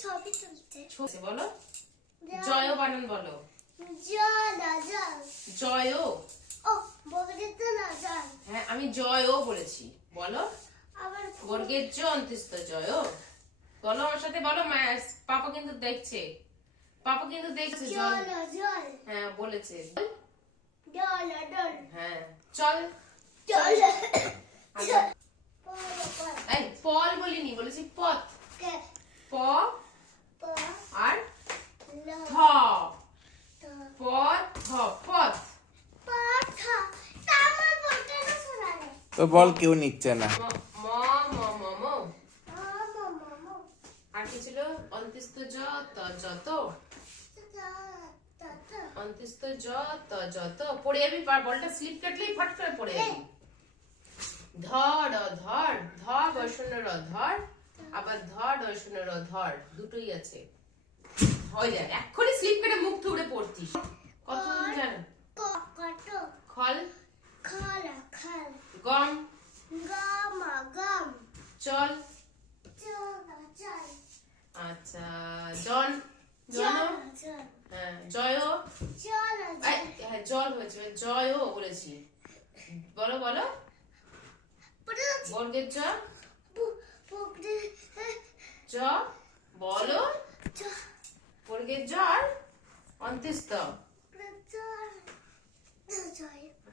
ছবি তুলতে। বলো জয় বানান বলো। জয়। ও বর্গের জ না জয়। হ্যাঁ আমি জয় বলেছি বলো। আবার বর্গের জ অন্ত্যস্ত জয়। বলো আমার সাথে বলো। পাপা কিন্তু দেখছে। পাপা কিন্তু দেখছে। জল। হ্যাঁ বলেছে। Doll doll. হ্যাঁ চল। ডল। এই পল বলিনি, বলেছি পথ। প আর থ। পথ পথ। তো বল কেউ নিচ্ছে না। ম ম ম ম। আর কি ছিল? অন্ত্যস্ত জ ত যত। অন্ত্যস্ত জ ত যত। পড়ে যাবি, বলটা স্লিপ কাটলেই ফট করে পড়ে যাবি। ধর ধর। ধ বসন র ধর। আবার ধর বসন র ধর, দুটোই আছে। হয়ে যায় এক্ষুনি স্লিপ কেটে মুখ থুবড়ে পড়তিস। কত জানো? খল। গম। চল। আচ্ছা জন। জন। হ্যাঁ জয়। হ্যাঁ জল হয়েছে, জয় বলেছি। বলো বলো। বর্গের জ। জ বলো। বর্গের জ আর অন্ত্যস্ত।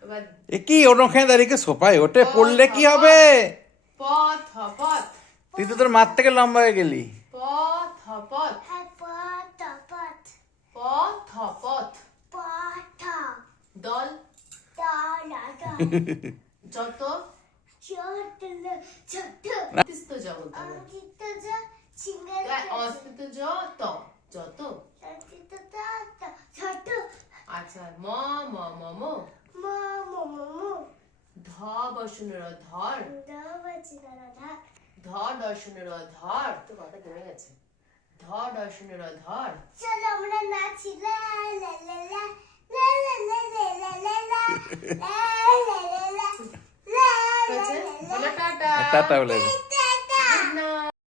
এবার এ কি ওখানে দাঁড়িয়ে সোফায় ওঠে পড়লে কি হবে? পথ পথ। তুই তো তোর মার থেকে লম্বা হয়ে গেলি। পথ পথ। পথ পথ। দল। যত। অস্তিত্ব জগৎ। অস্তিত্ব যত। যত। আচ্ছা ম ম ম ম। ধ বসন র ধর। ধ দর্শন র ধর। তো কথা কমে গেছে। ধ দর্শন র ধর। চলো আমরা নাচি লা লা লা লা লা লা লা লা লা লা লা লা লা লা লা লা লা লা লা বলে টাটা। টাটা বলে দে।